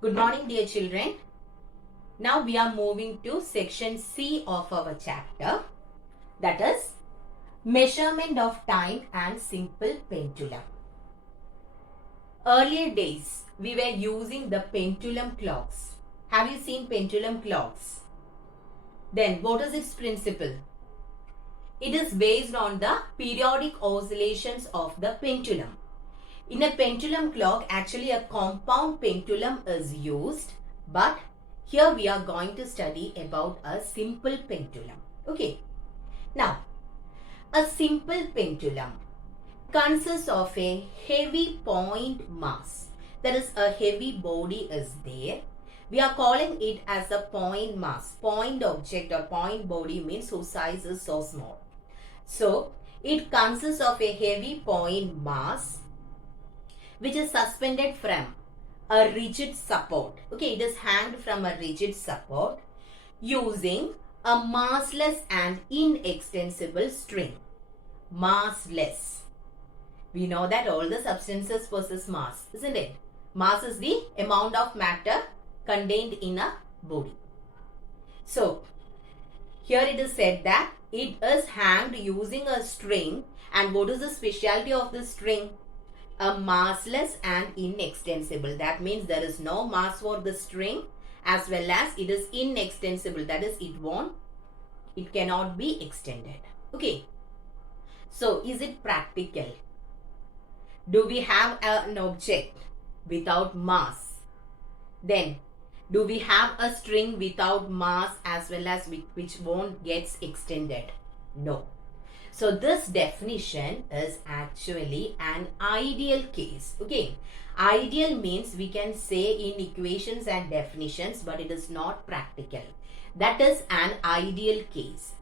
Good morning, dear children. Now we are moving to section C of our chapter, that is measurement of time and simple pendulum. Earlier days we were using the pendulum clocks. Have you seen pendulum clocks? Then what is its principle? It is based on the periodic oscillations of the pendulum. In a pendulum clock, actually a compound pendulum is used, but here we are going to study about a simple pendulum. Okay. Now, a simple pendulum consists of a heavy point mass. That is, a heavy body is there. We are calling it as a point mass. Point object or point body means whose size is so small. So, it consists of a heavy point mass which is suspended from a rigid support. Okay, it is hanged from a rigid support using a massless and inextensible string. Massless. We know that all the substances possess mass, isn't it? Mass is the amount of matter contained in a body. So, here it is said that it is hanged using a string, and what is the specialty of the string? A massless and inextensible. That means there is no mass for the string, as well as it is inextensible. That is, it cannot be extended. Okay. So, is it practical? Do we have an object without mass? Then, do we have a string without mass as well as which won't get extended? No. So this definition is actually an ideal case. Okay. Ideal means we can say in equations and definitions, but it is not practical. That is an ideal case.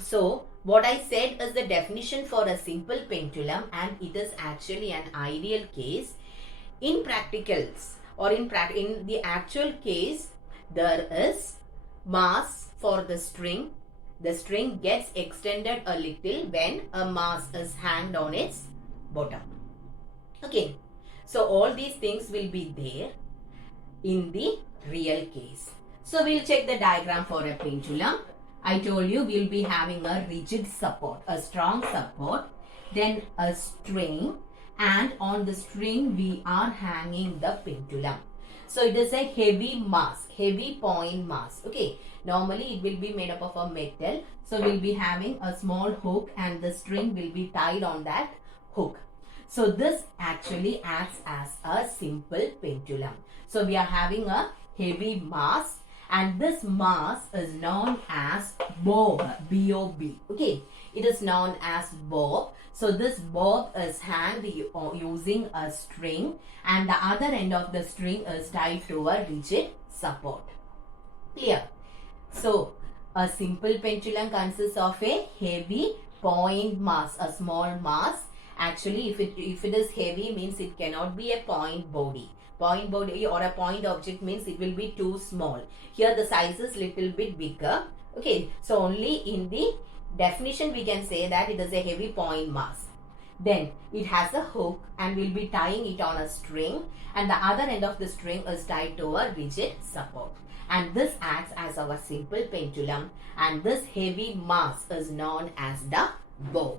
So what I said is the definition for a simple pendulum, and it is actually an ideal case. In practicals or in the actual case, there is mass for the string. The string gets extended a little when a mass is hanged on its bottom. Okay. So all these things will be there in the real case. So we'll check the diagram for a pendulum. I told you we'll be having a rigid support, a strong support, then a string, and on the string we are hanging the pendulum. So it is a heavy mass, heavy point mass. Okay. Normally it will be made up of a metal. So we'll be having a small hook and the string will be tied on that hook. So this actually acts as a simple pendulum. So we are having a heavy mass, and this mass is known as bob, B-O-B. Okay. It is known as bob. So this bob is hanged using a string, and the other end of the string is tied to a rigid support. Clear? So, a simple pendulum consists of a heavy point mass, a small mass. Actually, if it is heavy, means it cannot be a point body. Point body or a point object means it will be too small. Here the size is little bit bigger. Okay, so only in the definition we can say that it is a heavy point mass. Then it has a hook and we'll be tying it on a string, and the other end of the string is tied to a rigid support. And this acts as our simple pendulum, and this heavy mass is known as the bob.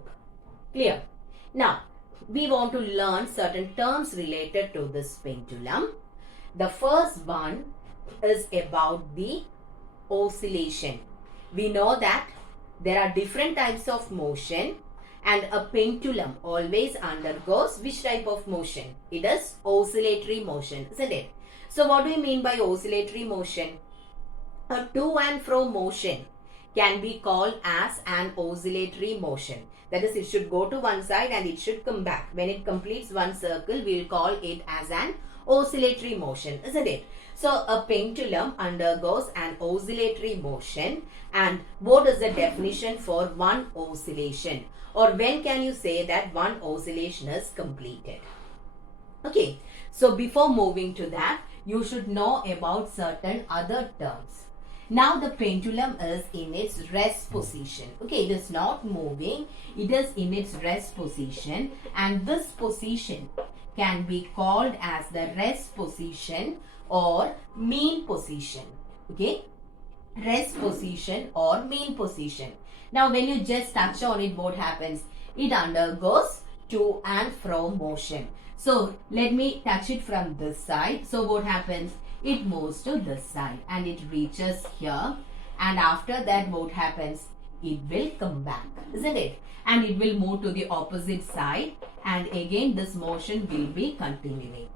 Clear? Now, we want to learn certain terms related to this pendulum. The first one is about the oscillation. We know that there are different types of motion, and a pendulum always undergoes which type of motion? It is oscillatory motion, isn't it? So what do we mean by oscillatory motion? A to and fro motion can be called as an oscillatory motion. That is, it should go to one side and it should come back. When it completes one circle, we will call it as an oscillatory motion, isn't it? So a pendulum undergoes an oscillatory motion, and what is the definition for one oscillation? Or when can you say that one oscillation is completed? Okay, so before moving to that, you should know about certain other terms. Now the pendulum is in its rest position. Okay, it is not moving, it is in its rest position, and this position can be called as the rest position or mean position. Okay, rest position or mean position. Now when you just touch on it, what happens? It undergoes to and fro motion. So let me touch it from this side. So what happens? It moves to this side and it reaches here, and after that what happens? It will come back, isn't it? And it will move to the opposite side, and again this motion will be continuing.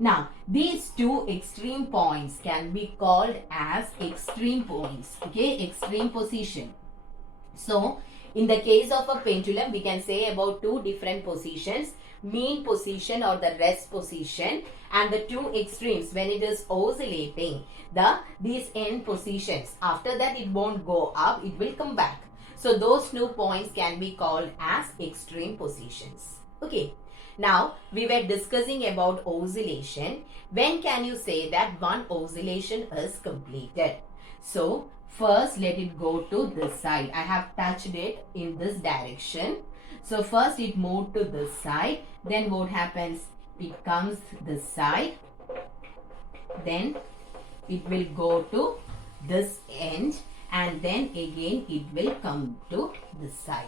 Now, these two extreme points can be called as extreme points, okay, extreme position. So, in the case of a pendulum, we can say about two different positions, mean position or the rest position, and the two extremes when it is oscillating, these end positions. After that, it won't go up, it will come back. So, those two points can be called as extreme positions. Okay. Now, we were discussing about oscillation. When can you say that one oscillation is completed? So, first let it go to this side. I have touched it in this direction. So, first it moved to this side. Then what happens? It comes this side. Then it will go to this end. And then again it will come to this side.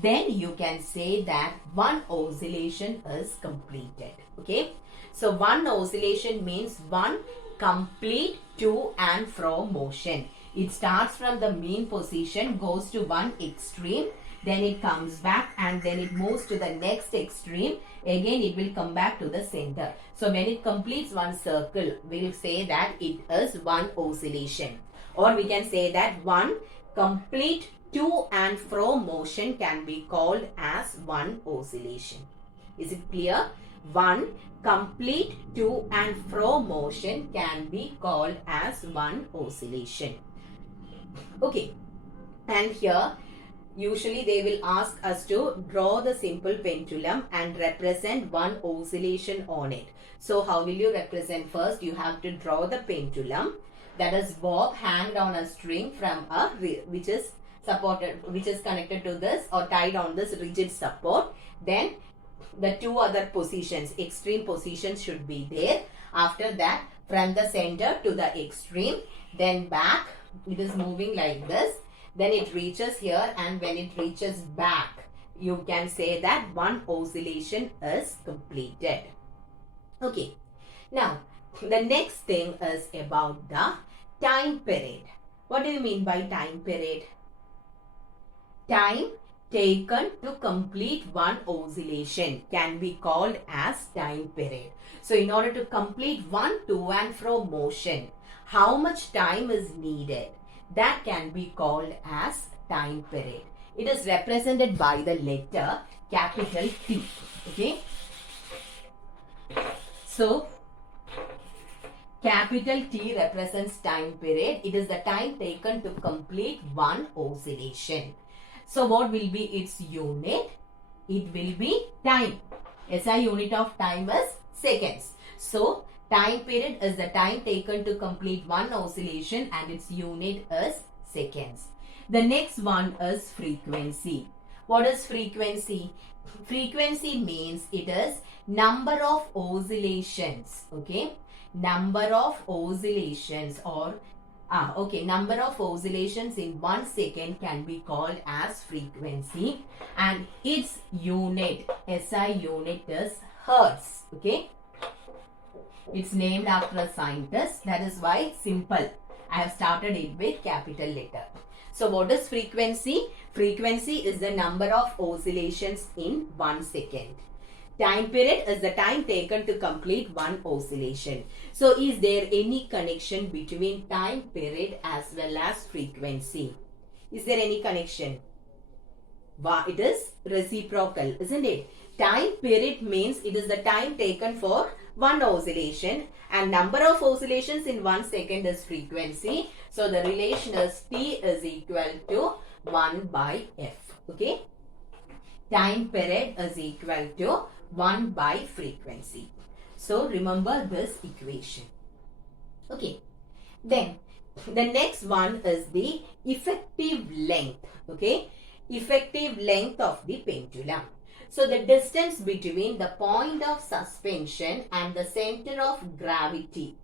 Then you can say that one oscillation is completed. Okay. So one oscillation means one complete to and fro motion. It starts from the mean position, goes to one extreme, then it comes back and then it moves to the next extreme. Again it will come back to the center. So when it completes one circle, we will say that it is one oscillation. Or we can say that one complete to and fro motion can be called as one oscillation. Is it clear? One complete to and fro motion can be called as one oscillation. Okay. And here, usually they will ask us to draw the simple pendulum and represent one oscillation on it. So how will you represent? First, you have to draw the pendulum, that is bob hanged on a string from a which is supported, which is connected to this or tied on this rigid support. Then the two other positions, extreme positions should be there. After that, from the center to the extreme, then back, it is moving like this. Then it reaches here, and when it reaches back, you can say that one oscillation is completed. Okay. Now, the next thing is about the time period. What do you mean by time period? Time taken to complete one oscillation can be called as time period. So, in order to complete one to and fro motion, how much time is needed? That can be called as time period. It is represented by the letter capital T. Okay. So, capital T represents time period. It is the time taken to complete one oscillation. So, what will be its unit? It will be time. SI unit of time is seconds. So, time period is the time taken to complete one oscillation and its unit is seconds. The next one is frequency. What is frequency? Frequency means it is number of oscillations. Okay. Number of oscillations or number of oscillations in 1 second can be called as frequency, and its unit, SI unit, is hertz. Okay. It's named after a scientist. That is why simple. I have started it with capital letter. So what is frequency? Frequency is the number of oscillations in 1 second. Time period is the time taken to complete one oscillation. So is there any connection between time period as well as frequency? Is there any connection? It is reciprocal, isn't it? Time period means it is the time taken for one oscillation, and number of oscillations in 1 second is frequency. So the relation is T is equal to 1 by F. Okay. Time period is equal to 1 by frequency. So remember this equation. Okay. Then the next one is the effective length. Okay. Effective length of the pendulum. So the distance between the point of suspension and the center of gravity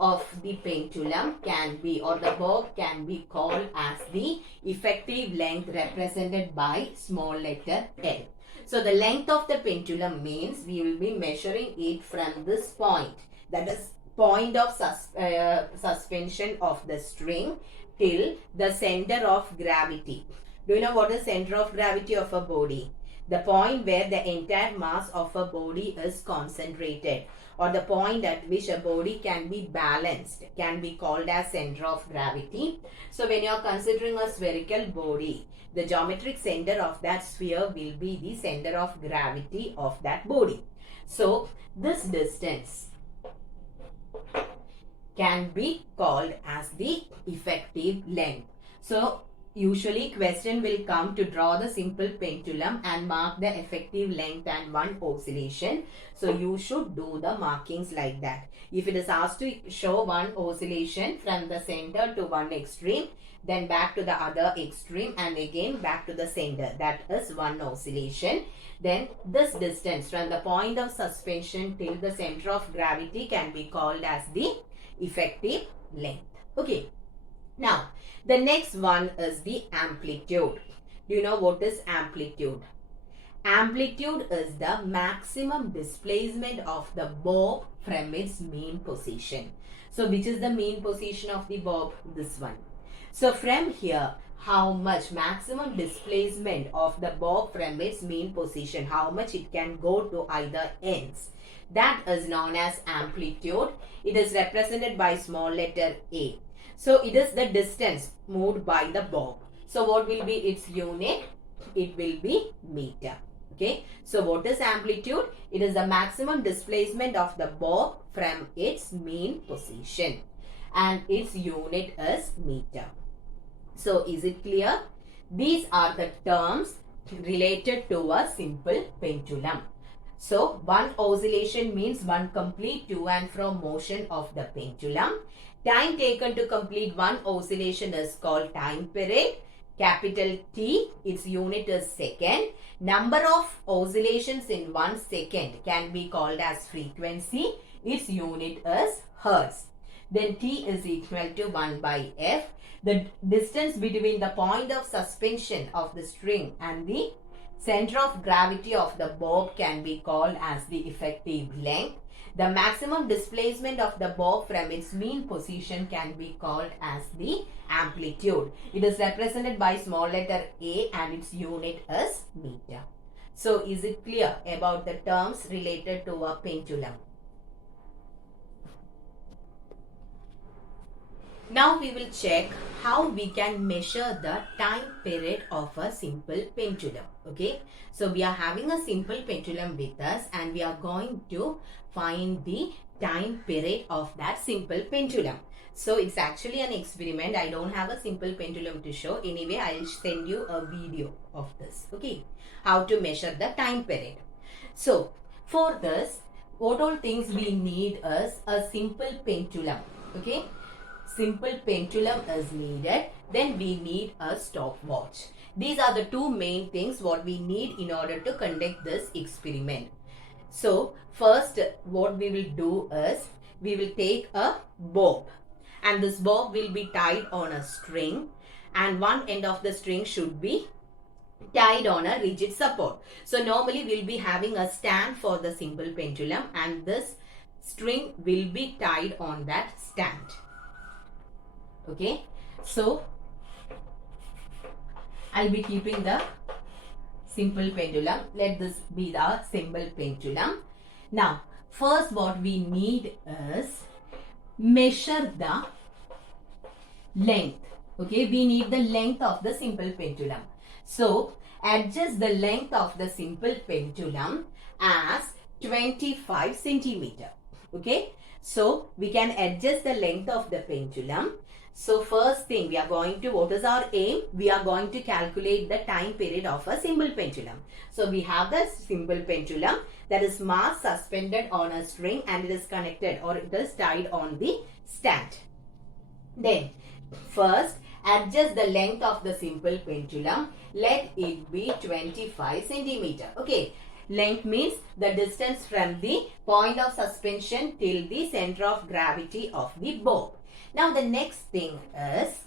of the pendulum can be, or the bob can be called as the effective length, represented by small letter L. So the length of the pendulum means we will be measuring it from this point, that is point of suspension of the string, till the center of gravity. Do you know what is center of gravity of a body? The point where the entire mass of a body is concentrated, or the point at which a body can be balanced, can be called as center of gravity. So when you are considering a spherical body, the geometric center of that sphere will be the center of gravity of that body. So this distance can be called as the effective length. So usually question will come to draw the simple pendulum and mark the effective length and one oscillation. So you should do the markings like that. If it is asked to show one oscillation from the center to one extreme, then back to the other extreme, and again back to the center, that is one oscillation. Then this distance from the point of suspension till the center of gravity can be called as the effective length. Okay. Now, the next one is the amplitude. Do you know what is amplitude? Amplitude is the maximum displacement of the bob from its mean position. So, which is the mean position of the bob? This one. So, from here, how much maximum displacement of the bob from its mean position, how much it can go to either ends, that is known as amplitude. It is represented by small letter a. So it is the distance moved by the bob. So what will be its unit? It will be meter. Okay. So what is amplitude? It is the maximum displacement of the bob from its mean position, and its unit is meter. So is it clear? These are the terms related to a simple pendulum. So one oscillation means one complete to and fro motion of the pendulum. Time taken to complete one oscillation is called time period. Capital T, its unit is second. Number of oscillations in 1 second can be called as frequency. Its unit is hertz. Then T is equal to 1 by F. The distance between the point of suspension of the string and the center of gravity of the bob can be called as the effective length. The maximum displacement of the bob from its mean position can be called as the amplitude. It is represented by small letter a and its unit is meter. So is it clear about the terms related to a pendulum? Now we will check how we can measure the time period of a simple pendulum. Okay, so we are having a simple pendulum with us and we are going to find the time period of that simple pendulum. So it's actually an experiment. I don't have a simple pendulum to show. Anyway, I'll send you a video of this. Okay, how to measure the time period. So for this, what all things we need is a simple pendulum. Okay, simple pendulum is needed. Then we need a stopwatch. These are the two main things what we need in order to conduct this experiment. So first what we will do is we will take a bob, and this bob will be tied on a string, and one end of the string should be tied on a rigid support. So normally we will be having a stand for the simple pendulum, and this string will be tied on that stand. Okay, so I'll be keeping the simple pendulum. Let this be the simple pendulum. Now, first what we need is measure the length. Okay, we need the length of the simple pendulum. So, adjust the length of the simple pendulum as 25 centimeter. Okay, so we can adjust the length of the pendulum. So first thing we are going to, what is our aim? We are going to calculate the time period of a simple pendulum. So we have the simple pendulum, that is mass suspended on a string and it is connected or it is tied on the stand. Then first adjust the length of the simple pendulum. Let it be 25 centimeter. Okay. Length means the distance from the point of suspension till the center of gravity of the bob. Now the next thing is,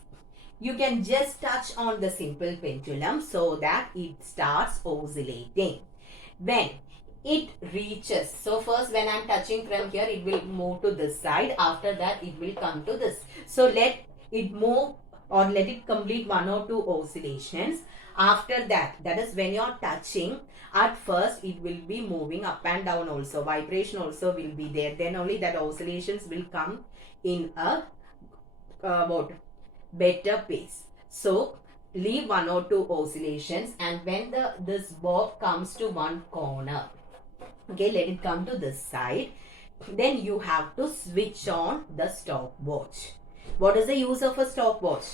you can just touch on the simple pendulum so that it starts oscillating. When it reaches, so first when I am touching from here, it will move to this side. After that, it will come to this. So let it move or let it complete 1 or 2 oscillations. After that, that is when you are touching, at first it will be moving up and down also. Vibration also will be there. Then only that oscillations will come in a better pace. So leave 1 or 2 oscillations, and when this bob comes to one corner, okay, let it come to this side, then you have to switch on the stopwatch. What is the use of a stopwatch?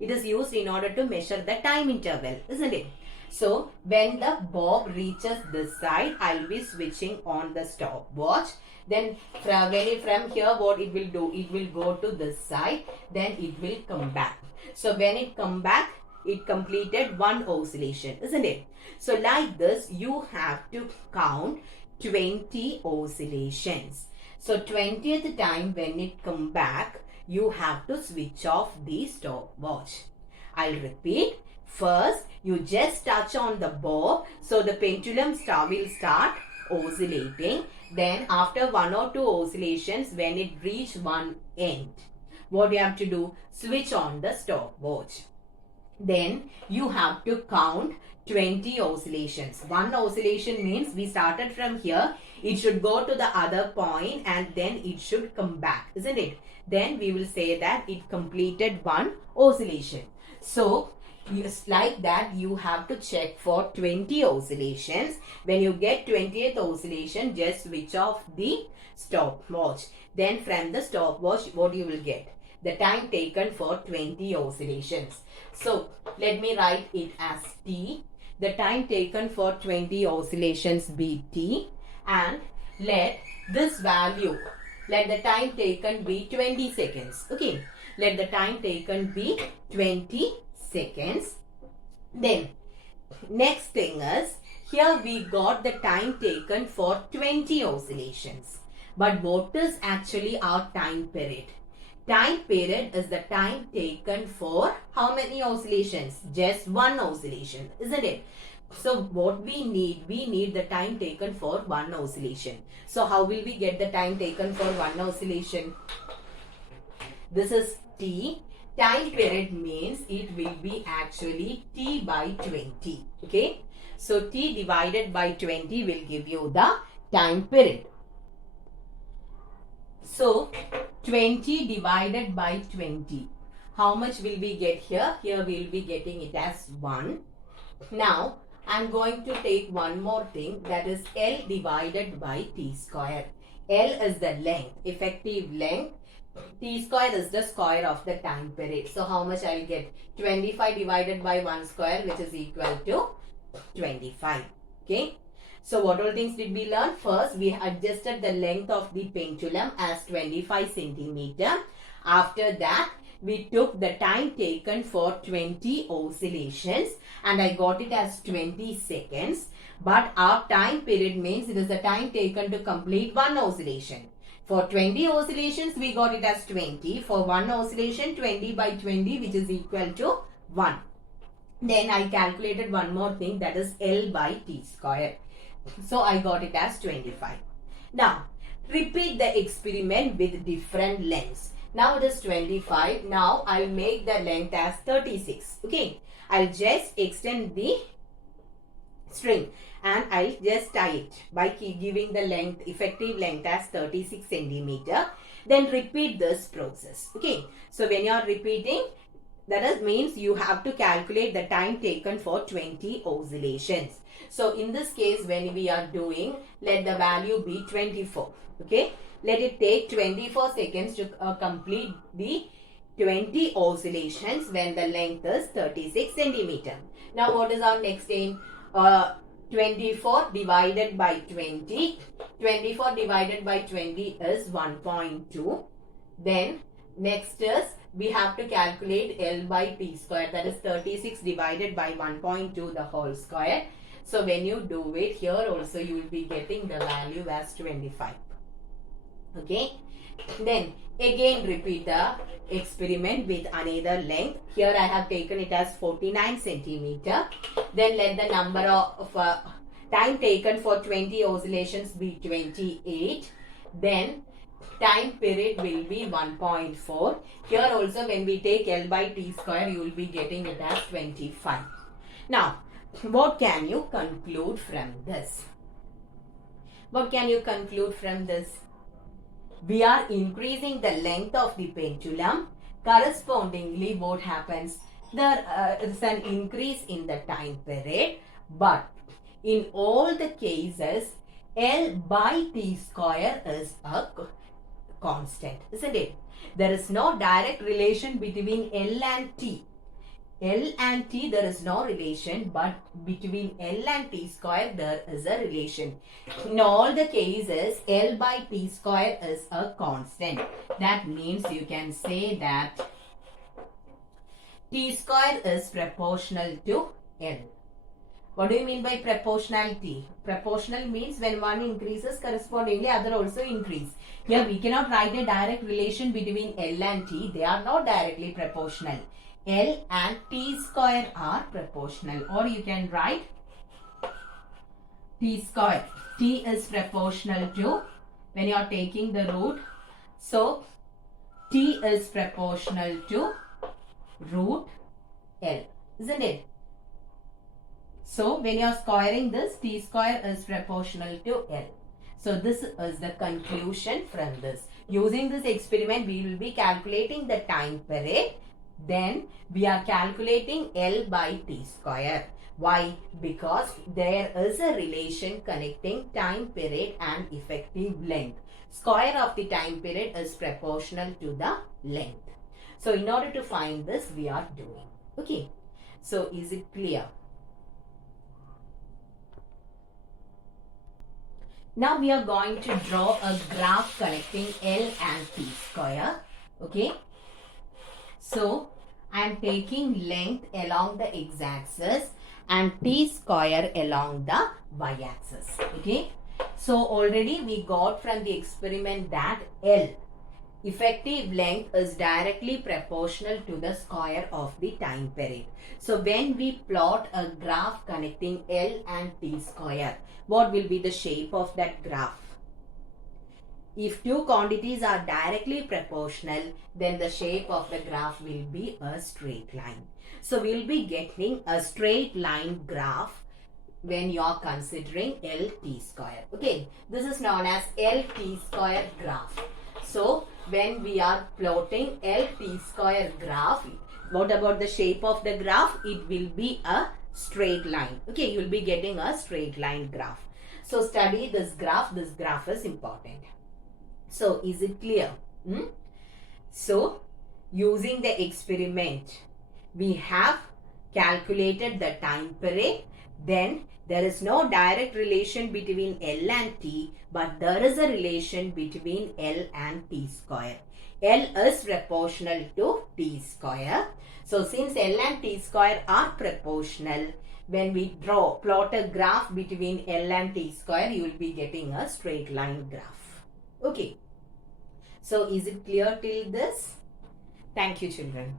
It is used in order to measure the time interval, isn't it? So when the bob reaches this side, I'll be switching on the stopwatch. Then from here, what it will do, it will go to this side, then it will come back. So when it come back, it completed 1 oscillation, isn't it? So like this, you have to count 20 oscillations. So 20th time when it come back, you have to switch off the stopwatch. I'll repeat. First, you just touch on the bob, so the pendulum will start oscillating. Then after 1 or 2 oscillations, when it reach one end, what you have to do? Switch on the stopwatch. Then you have to count 20 oscillations. 1 oscillation means we started from here, it should go to the other point and then it should come back, isn't it? Then we will say that it completed 1 oscillation. So yes, like that you have to check for 20 oscillations. When you get 20th oscillation, just switch off the stopwatch. Then from the stopwatch, what you will get? The time taken for 20 oscillations. So let me write it as T. The time taken for 20 oscillations be T, and let this value, let the time taken be 20 seconds. Okay, let the time taken be 20 seconds. Then next thing is, here we got the time taken for 20 oscillations. But what is actually our time period? Time period is the time taken for how many oscillations? Just 1 oscillation, isn't it? So what we need the time taken for 1 oscillation. So how will we get the time taken for 1 oscillation? This is T. Time period means it will be actually T by 20. Okay. So T divided by 20 will give you the time period. So 20 divided by 20. How much will we get here? Here we will be getting it as 1. Now I am going to take one more thing, that is L divided by T square. L is the length, effective length. T square is the square of the time period. So how much I will get? 25 divided by 1 square, which is equal to 25. Okay. So what all things did we learn? First, we adjusted the length of the pendulum as 25 centimeter. After that, we took the time taken for 20 oscillations and I got it as 20 seconds. But our time period means it is the time taken to complete 1 oscillation. For 20 oscillations, we got it as 20. For 1 oscillation, 20 by 20, which is equal to 1. Then I calculated one more thing, that is L by T square. So I got it as 25. Now, repeat the experiment with different lengths. Now it is 25. Now I will make the length as 36. Okay. I'll just extend the string and I'll just tie it by giving the length, effective length as 36 centimeter. Then repeat this process. Okay. So when you are repeating, that means you have to calculate the time taken for 20 oscillations. So in this case, when we are doing, let the value be 24. Okay. Let it take 24 seconds to complete the 20 oscillations when the length is 36 centimeter. Now what is our next thing? 24 divided by 20. 24 divided by 20 is 1.2. Then next is we have to calculate L by T square, that is 36 divided by 1.2 the whole square. So when you do it, here also you will be getting the value as 25. Okay. Then again repeat the experiment with another length. Here I have taken it as 49 centimeter. Then let the number of time taken for 20 oscillations be 28. Then time period will be 1.4. Here also when we take L by T square, you will be getting it as 25. Now, what can you conclude from this? What can you conclude from this? We are increasing the length of the pendulum. Correspondingly, what happens? There is an increase in the time period. But in all the cases, L by T square is a constant, isn't it? There is no direct relation between L and T. L and T there is no relation, but between L and T square there is a relation. In all the cases, L by T square is a constant. That means you can say that T square is proportional to L. What do you mean by proportionality? Proportional means when one increases, correspondingly other also increase. Here we cannot write a direct relation between L and T. They are not directly proportional. L and T square are proportional, or you can write T square. T is proportional to, when you are taking the root, so T is proportional to root L, isn't it? So when you are squaring this, T square is proportional to L. So this is the conclusion from this. Using this experiment, we will be calculating the time period. Then we are calculating L by T square. Why? Because there is a relation connecting time period and effective length. Square of the time period is proportional to the length. So in order to find this, we are doing. Okay. So is it clear? Now we are going to draw a graph connecting L and T square. Okay. So, I am taking length along the x-axis and T square along the y-axis. Okay. So, already we got from the experiment that L, effective length, is directly proportional to the square of the time period. So, when we plot a graph connecting L and T square, what will be the shape of that graph? If two quantities are directly proportional, then the shape of the graph will be a straight line. So, we will be getting a straight line graph when you are considering LT square. Okay, this is known as LT square graph. So, when we are plotting LT square graph, what about the shape of the graph? It will be a straight line. Okay, you will be getting a straight line graph. So, study this graph. This graph is important. So, is it clear? So, using the experiment, we have calculated the time period. Then, there is no direct relation between L and T, but there is a relation between L and T square. L is proportional to T square. So, since L and T square are proportional, when we plot a graph between L and T square, you will be getting a straight line graph. Okay. So, is it clear till this? Thank you, children.